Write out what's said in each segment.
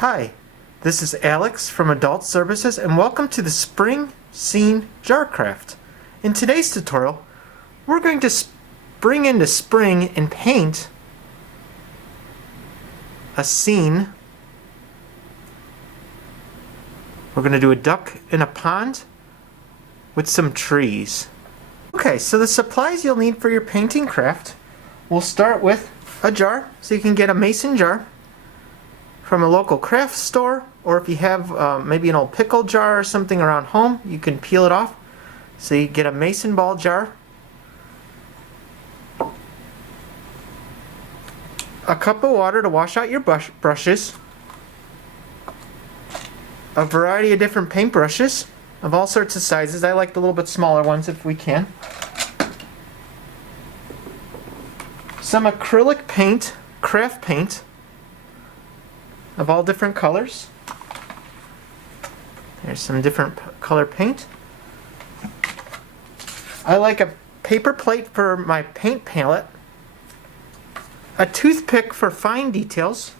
Hi, this is Alex from Adult Services and welcome to the Spring Scene Jar Craft. In today's tutorial, we're going to spring into spring and paint a scene. We're going to do a duck in a pond with some trees. Okay, so the supplies you'll need for your painting craft, we'll start with a jar, so you can get a mason jar from a local craft store, or if you have maybe an old pickle jar or something around home, you can peel it off. So you get a mason ball jar, a cup of water to wash out your brushes, a variety of different paint brushes of all sorts of sizes. I like the little bit smaller ones if we can. Some acrylic paint, craft paint, of all different colors. There's some different color paint. I like a paper plate for my paint palette, a toothpick for fine details,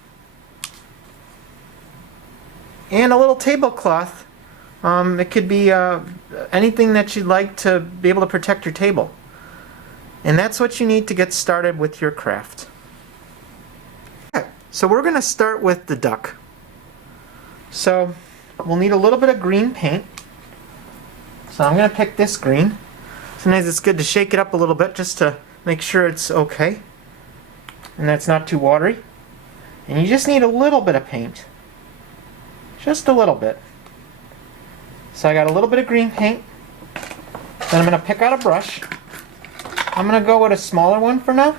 and a little tablecloth. It could be anything that you'd like to be able to protect your table. And that's what you need to get started with your craft. So we're going to start with the duck. So we'll need a little bit of green paint. So I'm going to pick this green. Sometimes it's good to shake it up a little bit just to make sure it's okay and that's not too watery. And you just need a little bit of paint. Just a little bit. So I got a little bit of green paint. Then I'm going to pick out a brush. I'm going to go with a smaller one for now.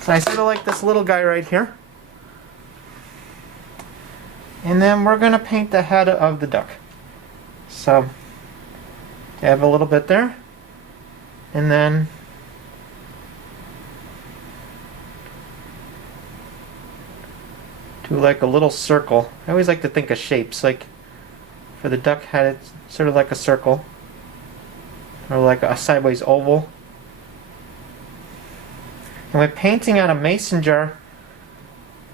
So I sort of like this little guy right here. And then we're going to paint the head of the duck. So I have a little bit there. And then do like a little circle. I always like to think of shapes. Like for the duck head, it's sort of like a circle. Or like a sideways oval. And with painting on a mason jar,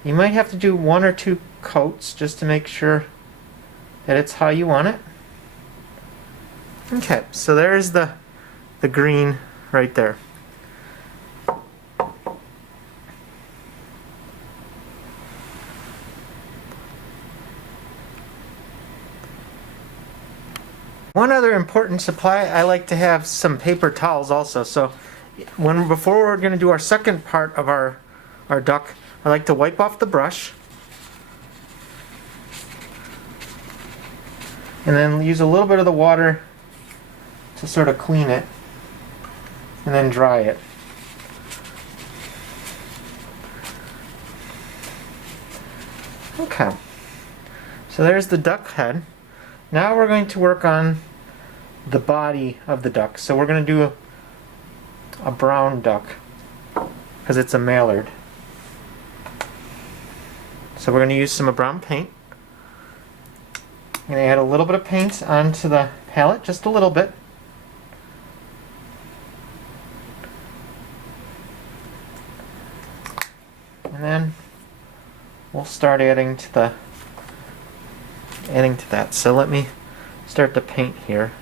you might have to do one or two coats just to make sure that it's how you want it. Okay, so there's the green right there. One other important supply, I like to have some paper towels also. So before we're going to do our second part of our duck, I like to wipe off the brush and then use a little bit of the water to sort of clean it and then dry it. Okay, so there's the duck head. Now we're going to work on the body of the duck. So we're going to do a brown duck because it's a mallard. So we're going to use some brown paint. I'm going to add a little bit of paint onto the palette, just a little bit. And then we'll start adding to that. So let me start to paint here.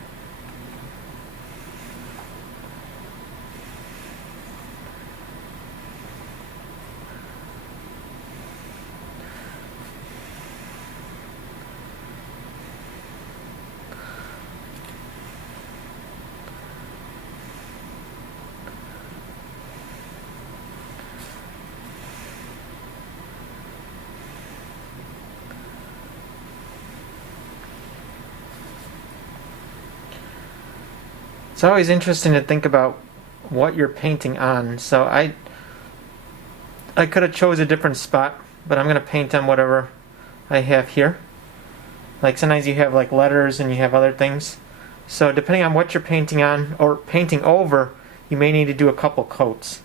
It's always interesting to think about what you're painting on. So I could have chose a different spot, but I'm going to paint on whatever I have here. Like sometimes you have like letters and you have other things. So depending on what you're painting on or painting over, you may need to do a couple coats.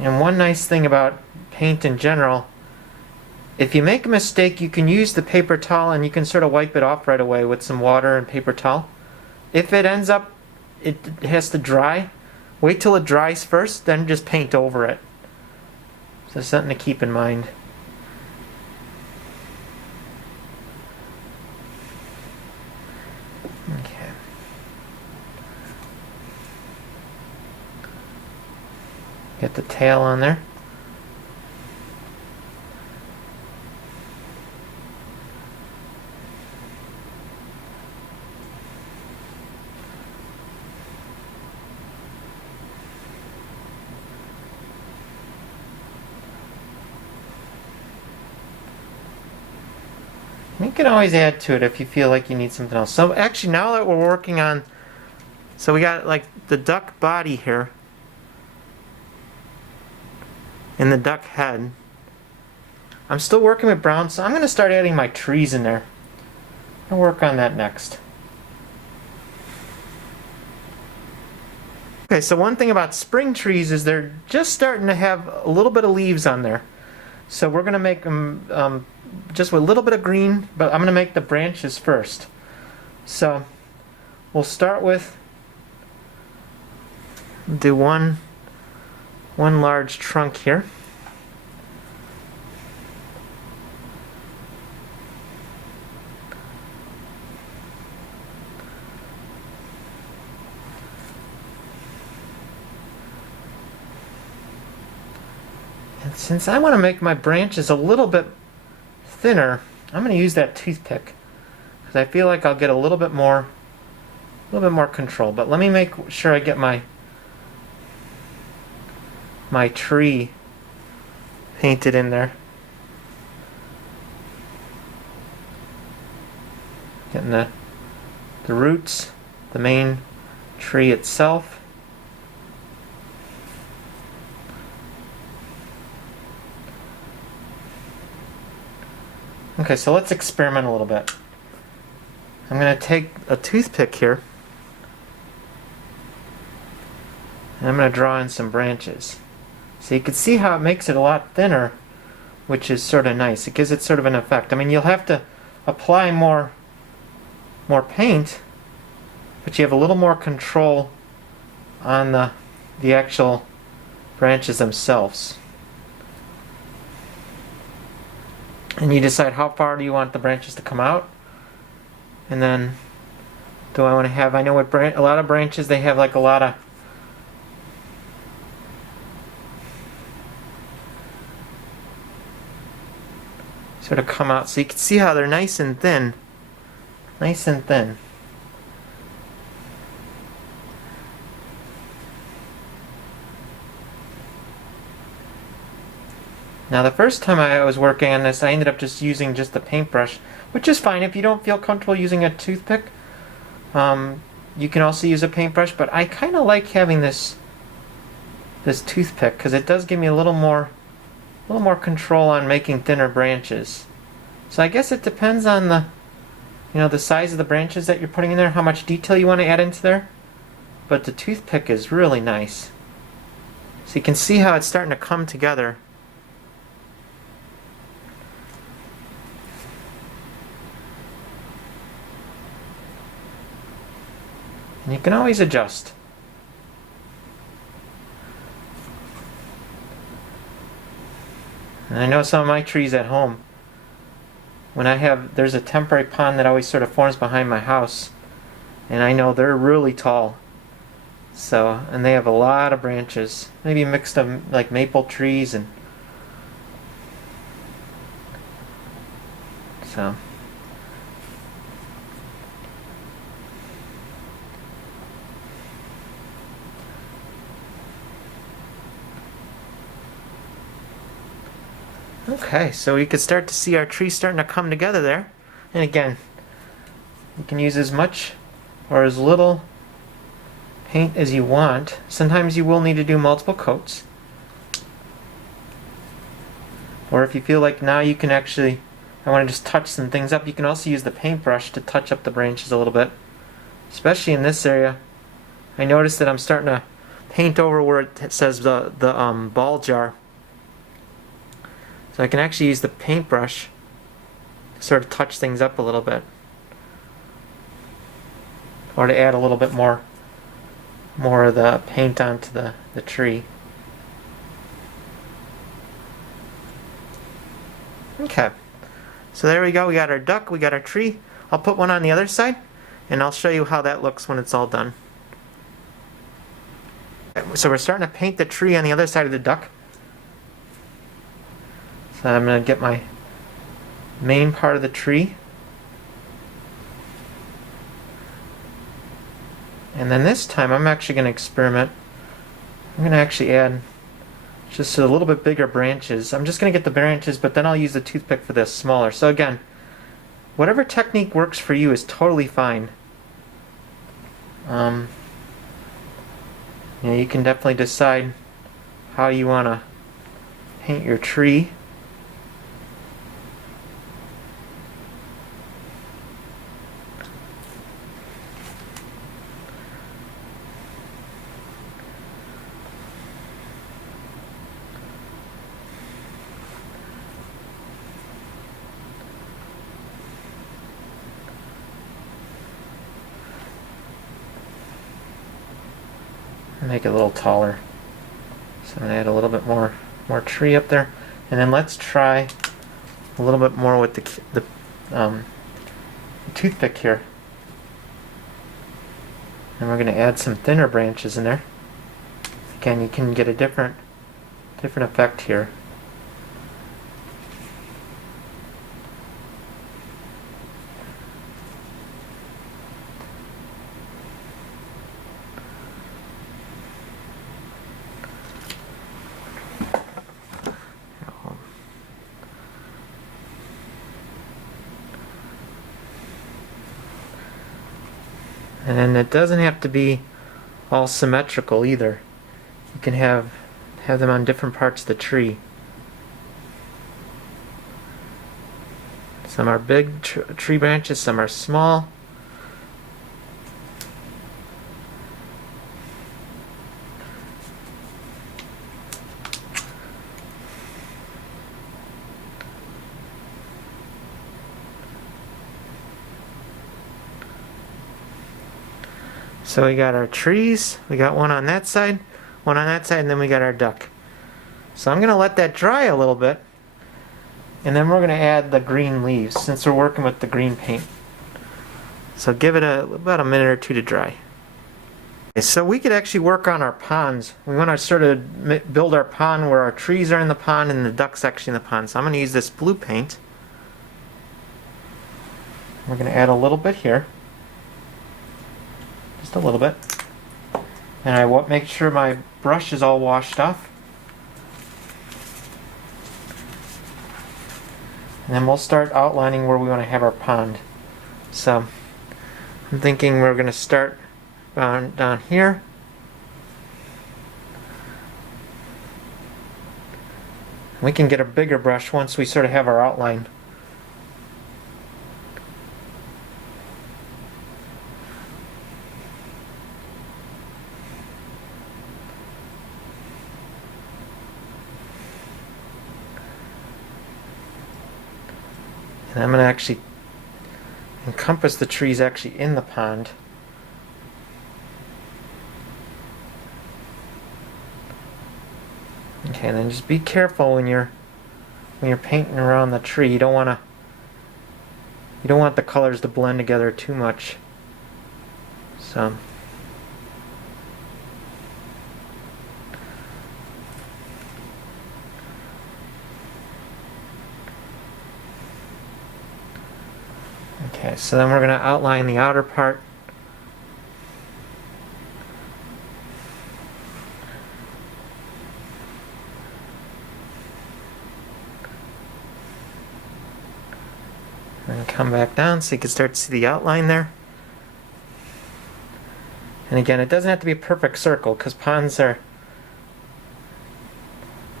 And one nice thing about paint in general, if you make a mistake, you can use the paper towel and you can sort of wipe it off right away with some water and paper towel. If it ends up it has to dry. Wait till it dries first, then just paint over it. So something to keep in mind. Okay. Get the tail on there. You can always add to it if you feel like you need something else. So actually, now that we're working on, so we got like the duck body here and the duck head. I'm still working with brown, so I'm going to start adding my trees in there. I'll work on that next. Okay, so one thing about spring trees is they're just starting to have a little bit of leaves on there. So we're going to make them just with a little bit of green, but I'm going to make the branches first. So we'll start with, do one large trunk here. And since I want to make my branches a little bit thinner, I'm going to use that toothpick because I feel like I'll get a little bit more control. But let me make sure I get my tree painted in there. Getting the roots, the main tree itself. Okay, so let's experiment a little bit. I'm going to take a toothpick here, and I'm going to draw in some branches. So you can see how it makes it a lot thinner, which is sort of nice. It gives it sort of an effect. I mean, you'll have to apply more paint, but you have a little more control on the actual branches themselves. And you decide how far do you want the branches to come out. And then, do I want to have, I know with a lot of branches, they have like a lot of sort of come out. So you can see how they're nice and thin. Nice and thin. Now the first time I was working on this, I ended up just using just the paintbrush, which is fine if you don't feel comfortable using a toothpick. You can also use a paintbrush, but I kind of like having this toothpick because it does give me a little more control on making thinner branches. So I guess it depends on the size of the branches that you're putting in there, how much detail you want to add into there. But the toothpick is really nice. So you can see how it's starting to come together. And you can always adjust. And I know some of my trees at home, there's a temporary pond that always sort of forms behind my house, and I know they're really tall. So, and they have a lot of branches, maybe mixed of like maple trees and so. Okay, so we could start to see our tree starting to come together there. And again, you can use as much or as little paint as you want. Sometimes you will need to do multiple coats. Or if you feel like now you can actually, I want to just touch some things up, you can also use the paintbrush to touch up the branches a little bit. Especially in this area. I noticed that I'm starting to paint over where it says the ball jar. So I can actually use the paintbrush to sort of touch things up a little bit. Or to add a little bit more more of the paint onto the tree. Okay, so there we go. We got our duck, we got our tree. I'll put one on the other side, and I'll show you how that looks when it's all done. So we're starting to paint the tree on the other side of the duck. So I'm going to get my main part of the tree. And then this time I'm actually going to experiment. I'm going to actually add just a little bit bigger branches. I'm just going to get the branches, but then I'll use the toothpick for this smaller. So again, whatever technique works for you is totally fine. You can definitely decide how you want to paint your tree. Make it a little taller. So I'm going to add a little bit more tree up there. And then let's try a little bit more with the toothpick here. And we're going to add some thinner branches in there. Again, you can get a different effect here. And it doesn't have to be all symmetrical either. You can have them on different parts of the tree. Some are big tree branches, some are small. So we got our trees, we got one on that side, and then we got our duck. So I'm going to let that dry a little bit, and then we're going to add the green leaves since we're working with the green paint. So give it about a minute or two to dry. Okay, so we could actually work on our ponds. We want to sort of build our pond where our trees are in the pond and the duck's actually in the pond. So I'm going to use this blue paint. We're going to add a little bit here. Just a little bit. And I make sure my brush is all washed off. And then we'll start outlining where we want to have our pond. So I'm thinking we're going to start down here. We can get a bigger brush once we sort of have our outline. And I'm going to actually encompass the trees actually in the pond. Okay, and then just be careful when you're painting around the tree. You don't want the colors to blend together too much. So okay, so then we're going to outline the outer part. And come back down so you can start to see the outline there. And again, it doesn't have to be a perfect circle because ponds are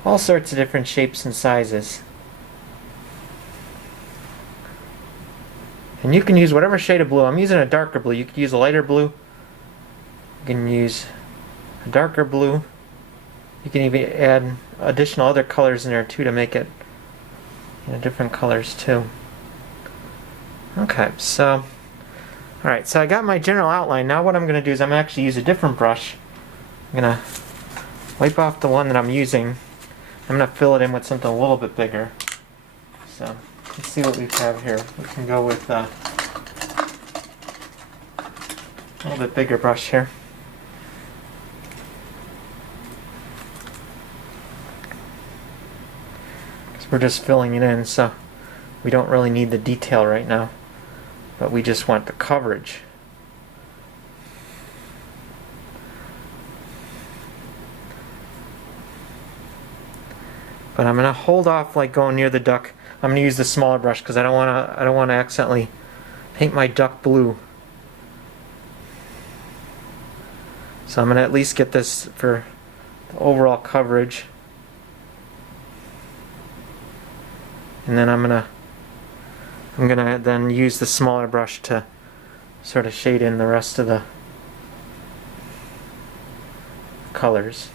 all sorts of different shapes and sizes. And you can use whatever shade of blue. I'm using a darker blue. You could use a lighter blue. You can use a darker blue. You can even add additional other colors in there too to make it different colors too. Okay, so alright, so I got my general outline. Now what I'm going to do is I'm going to actually use a different brush. I'm gonna wipe off the one that I'm using. I'm gonna fill it in with something a little bit bigger. So let's see what we have here. We can go with a little bit bigger brush here. Because we're just filling it in, so we don't really need the detail right now, but we just want the coverage. But I'm gonna hold off like going near the duck. I'm gonna use the smaller brush because I don't wanna accidentally paint my duck blue. So I'm gonna at least get this for the overall coverage. And then I'm gonna then use the smaller brush to sort of shade in the rest of the colors.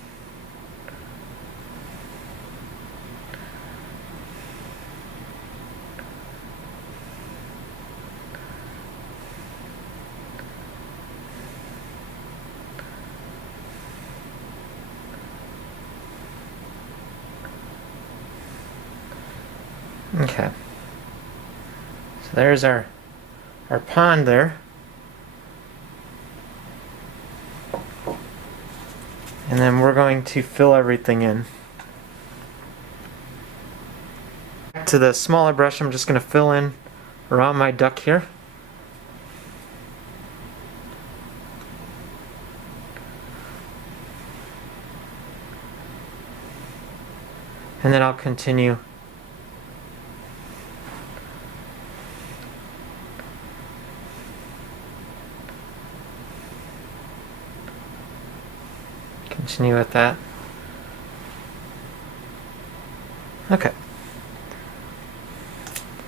Okay. So there's our pond there. And then we're going to fill everything in. Back to the smaller brush, I'm just going to fill in around my duck here. And then I'll continue with that. Okay.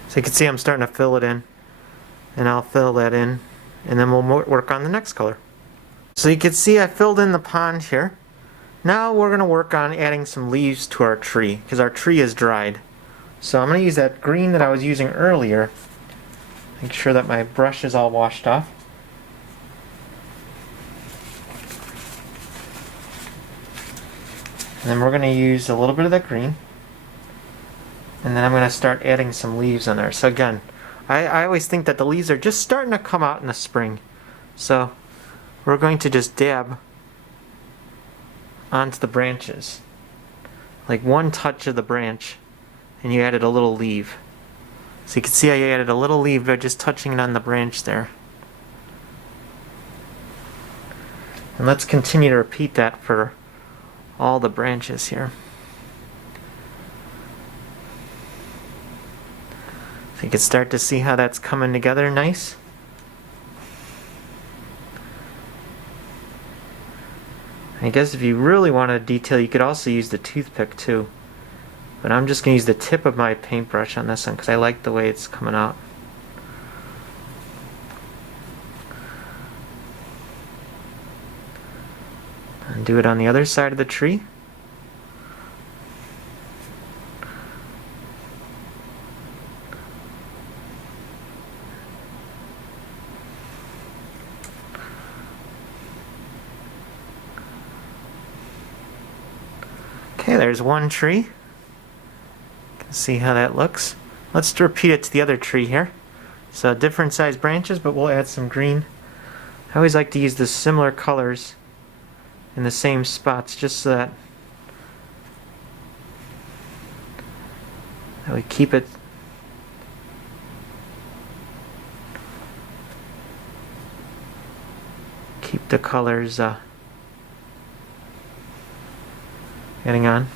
So you can see I'm starting to fill it in, and I'll fill that in, and then we'll work on the next color. So you can see I filled in the pond here. Now we're going to work on adding some leaves to our tree, because our tree is dried. So I'm going to use that green that I was using earlier. Make sure that my brush is all washed off. And then we're going to use a little bit of that green. And then I'm going to start adding some leaves on there. So again, I always think that the leaves are just starting to come out in the spring. So we're going to just dab onto the branches. Like one touch of the branch, and you added a little leaf. So you can see I added a little leaf by just touching it on the branch there. And let's continue to repeat that for all the branches here. So you can start to see how that's coming together nice. I guess if you really want to detail, you could also use the toothpick too. But I'm just going to use the tip of my paintbrush on this one because I like the way it's coming out. And do it on the other side of the tree. Okay, there's one tree. You can see how that looks. Let's repeat it to the other tree here. So different size branches, but we'll add some green. I always like to use the similar colors in the same spots just so that we keep it the colors getting on.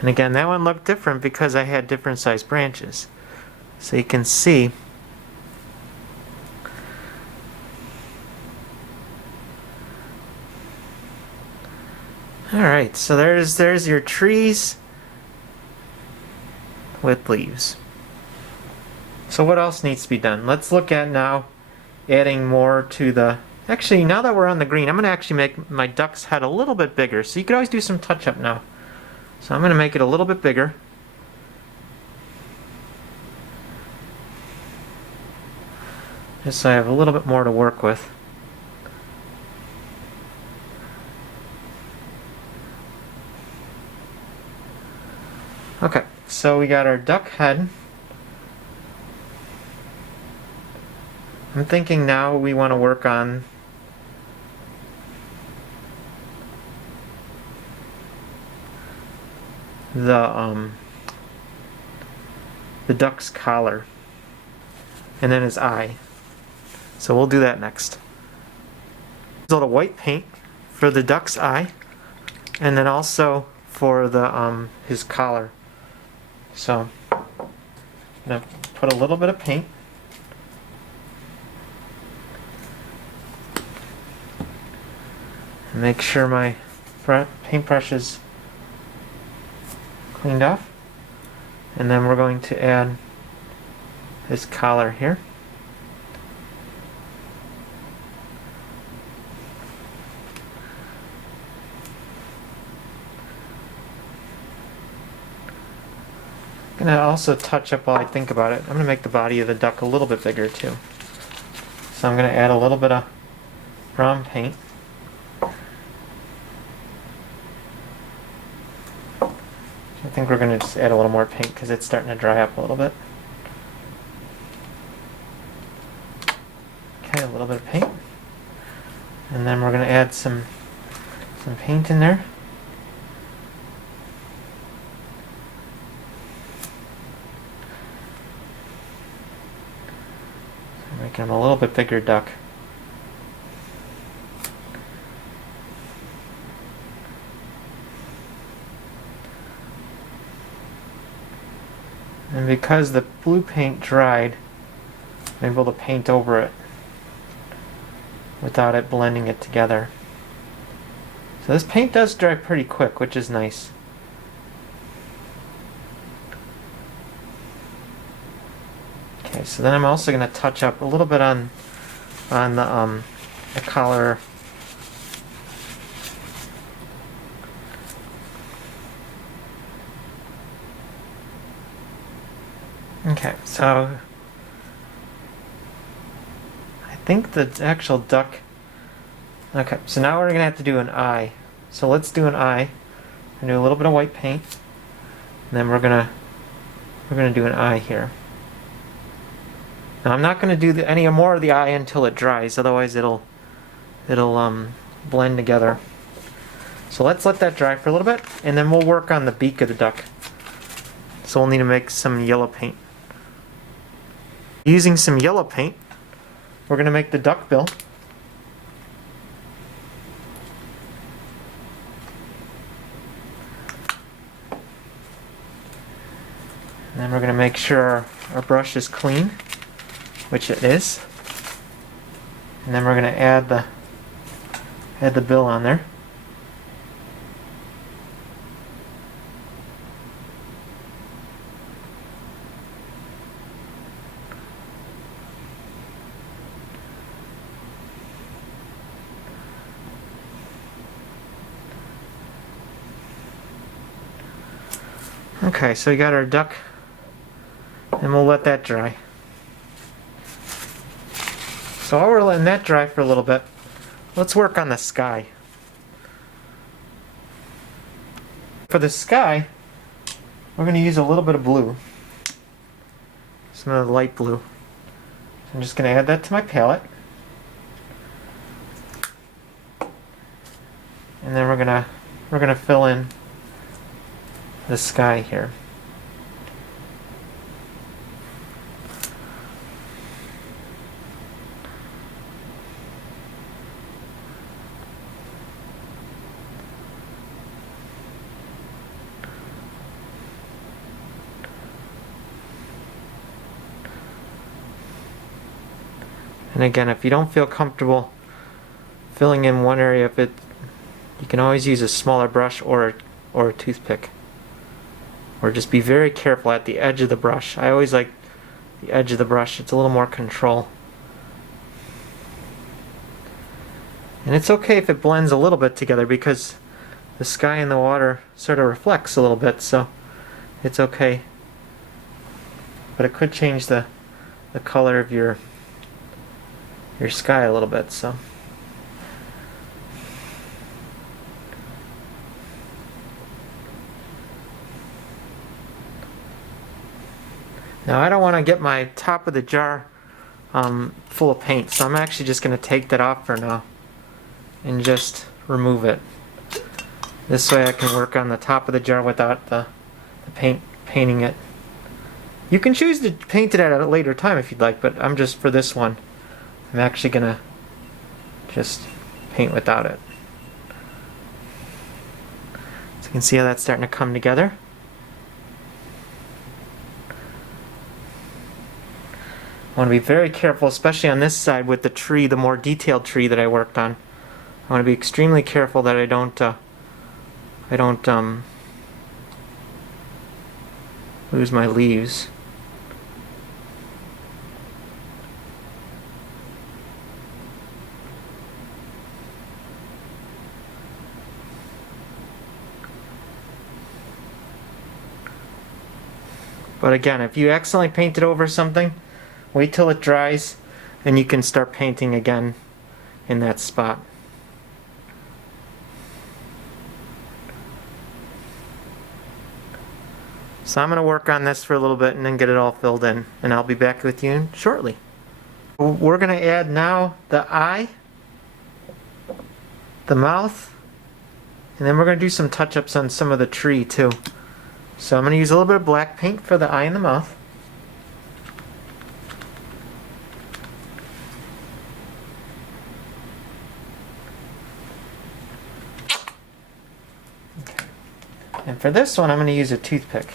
And again, that one looked different because I had different size branches. So you can see alright, so there's your trees with leaves. So what else needs to be done? Let's look at now adding more to the... Actually, now that we're on the green, I'm going to actually make my duck's head a little bit bigger. So you could always do some touch-up now. So I'm going to make it a little bit bigger. just so I have a little bit more to work with. Okay, so we got our duck head. I'm thinking now we want to work on the duck's collar and then his eye. So we'll do that next. A little white paint for the duck's eye, and then also for the his collar. So I'm gonna put a little bit of paint. And make sure my paintbrush is cleaned off. And then we're going to add this collar here. I'm going to also touch up while I think about it. I'm going to make the body of the duck a little bit bigger too. So I'm going to add a little bit of brown paint. I think we're going to just add a little more paint because it's starting to dry up a little bit. Okay, a little bit of paint. And then we're going to add some paint in there. So making him a little bit bigger duck. And because the blue paint dried, I'm able to paint over it without it blending it together. So this paint does dry pretty quick, which is nice. Okay, so then I'm also going to touch up a little bit on the collar. Okay, so I think the actual duck. Okay, so now we're going to have to do an eye. So let's do an eye. We're going to do a little bit of white paint, and then we're gonna do an eye here. Now I'm not going to do any more of the eye until it dries, otherwise it'll blend together. So let's let that dry for a little bit, and then we'll work on the beak of the duck. So we'll need to make some yellow paint. Using some yellow paint, we're going to make the duck bill. And then we're going to make sure our brush is clean, which it is. And then we're going to add the bill on there. Okay, so we got our duck, and we'll let that dry. So while we're letting that dry for a little bit, let's work on the sky. For the sky, we're going to use a little bit of blue. Some of the light blue. So I'm just going to add that to my palette. And then we're gonna fill in the sky here. And again, if you don't feel comfortable filling in one area of it, you can always use a smaller brush or a toothpick. Or just be very careful at the edge of the brush. I always like the edge of the brush. It's a little more control. And it's okay if it blends a little bit together because the sky and the water sort of reflects a little bit, so it's okay. But it could change the color of your your sky a little bit. So now I don't want to get my top of the jar full of paint, so I'm actually just going to take that off for now and just remove it. This way I can work on the top of the jar without the painting it. You can choose to paint it at a later time if you'd like, but I'm just, for this one, I'm actually going to just paint without it. So you can see how that's starting to come together. I want to be very careful, especially on this side with the tree, the more detailed tree that I worked on. I want to be extremely careful that I don't lose my leaves. But again, if you accidentally painted over something, wait till it dries and you can start painting again in that spot. So I'm going to work on this for a little bit and then get it all filled in, and I'll be back with you shortly. We're going to add now the eye, the mouth, and then we're going to do some touch-ups on some of the tree too. So I'm going to use a little bit of black paint for the eye and the mouth. Okay. And for this one I'm going to use a toothpick.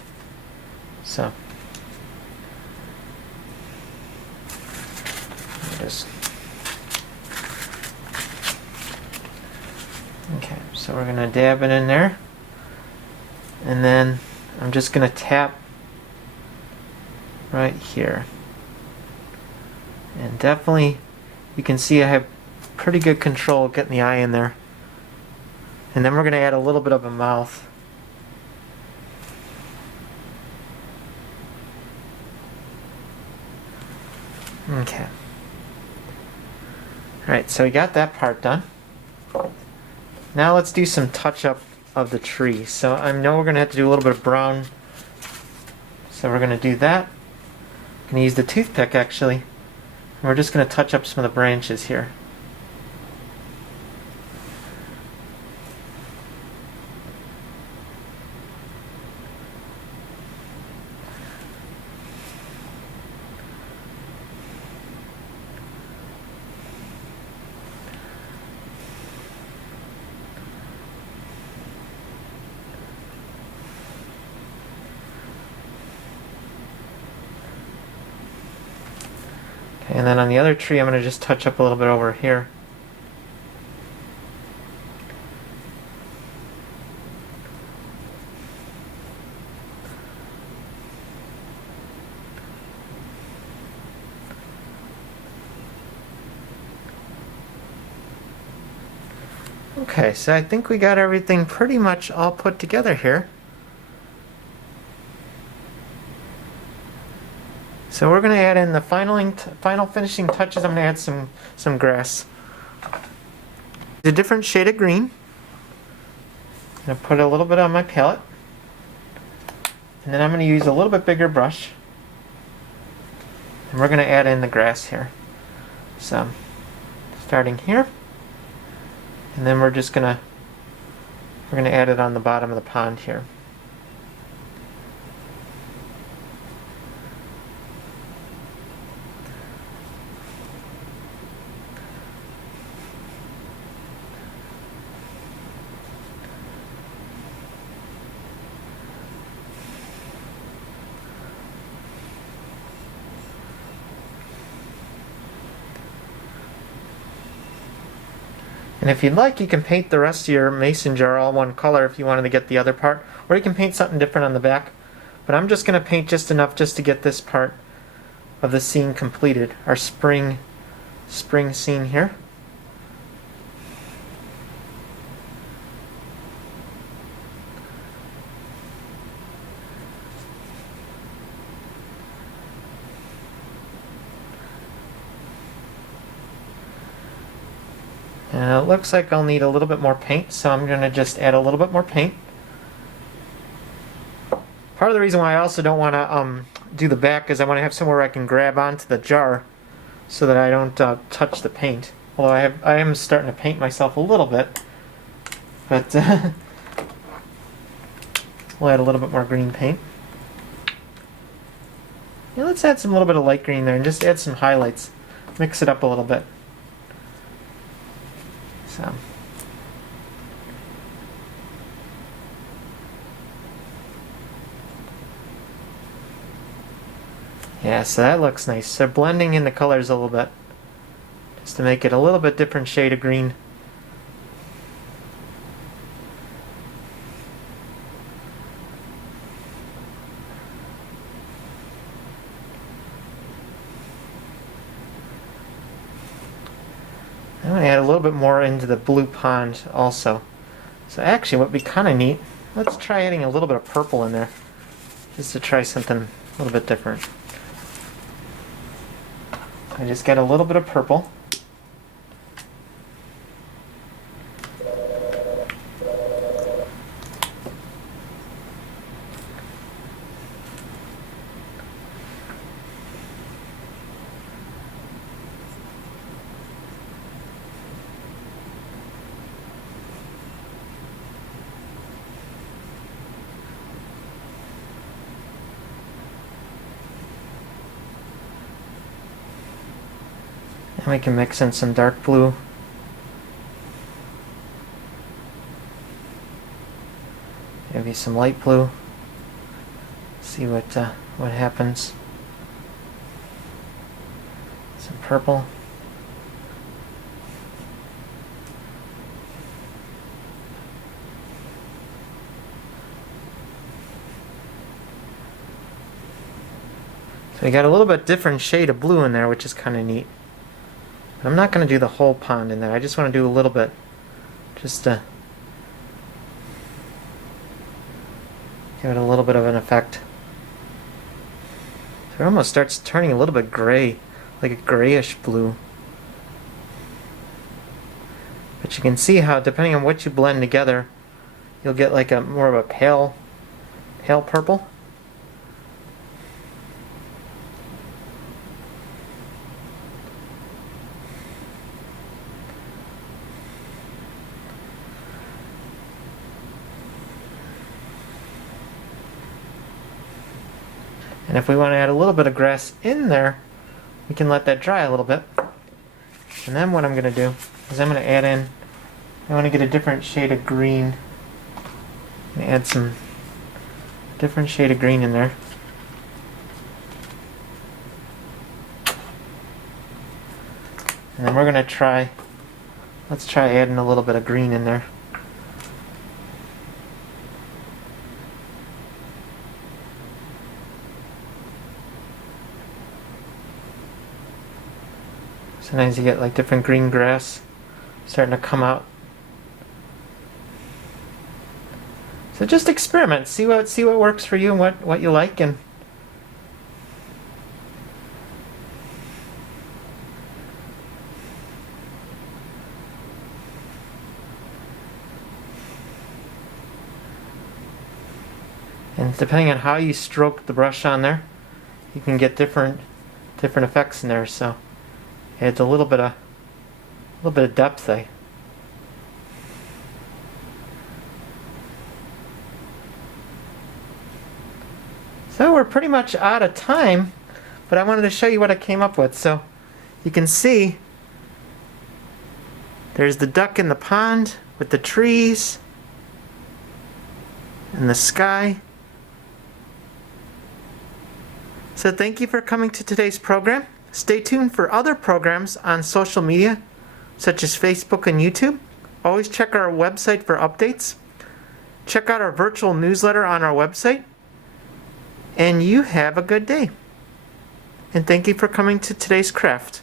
So just okay, so we're going to dab it in there, and then I'm just going to tap right here. And definitely you can see I have pretty good control getting the eye in there. And then we're going to add a little bit of a mouth. Okay. Alright, so we got that part done. Now let's do some touch-up of the tree. So I know we're going to have to do a little bit of brown. So we're going to do that. I'm going to use the toothpick actually. And we're just going to touch up some of the branches here. And then on the other tree, I'm going to just touch up a little bit over here. Okay, so I think we got everything pretty much all put together here. So we're going to add in the final finishing touches. I'm going to add some grass. A different shade of green. I'm going to put a little bit on my palette. And then I'm going to use a little bit bigger brush. And we're going to add in the grass here. So, starting here. And then we're going to add it on the bottom of the pond here. And if you'd like, you can paint the rest of your mason jar all one color if you wanted to get the other part, or you can paint something different on the back. But I'm just going to paint just enough just to get this part of the scene completed, our spring scene here. It looks like I'll need a little bit more paint, so I'm going to just add a little bit more paint. Part of the reason why I also don't want to do the back is I want to have somewhere I can grab onto the jar so that I don't touch the paint. Although I am starting to paint myself a little bit, but we'll add a little bit more green paint. Yeah, let's add some little bit of light green there and just add some highlights. Mix it up a little bit. So. Yeah, so that looks nice. So blending in the colors a little bit, just to make it a little bit different shade of green. I'm going to add a little bit more into the blue pond also. So actually what would be kind of neat, let's try adding a little bit of purple in there, just to try something a little bit different. I just got a little bit of purple. And we can mix in some dark blue. Maybe some light blue. See what happens. Some purple. So we got a little bit different shade of blue in there, which is kind of neat. I'm not going to do the whole pond in there. I just want to do a little bit, just to give it a little bit of an effect. So it almost starts turning a little bit gray, like a grayish blue. But you can see how, depending on what you blend together, you'll get like a more of a pale purple. And if we want to add a little bit of grass in there, we can let that dry a little bit. And then what I'm going to do is I'm going to add in, I want to get a different shade of green. I'm going to add some different shade of green in there. And then we're going to try, let's try adding a little bit of green in there. Sometimes you get like different green grass starting to come out. So just experiment, see what works for you and what you like, and depending on how you stroke the brush on there, you can get different effects in there. So adds a little bit of depth. So we're pretty much out of time, but I wanted to show you what I came up with. So you can see there's the duck in the pond with the trees and the sky. So thank you for coming to today's program. Stay tuned for other programs on social media, such as Facebook and YouTube. Always check our website for updates. Check out our virtual newsletter on our website. And you have a good day. And thank you for coming to today's craft.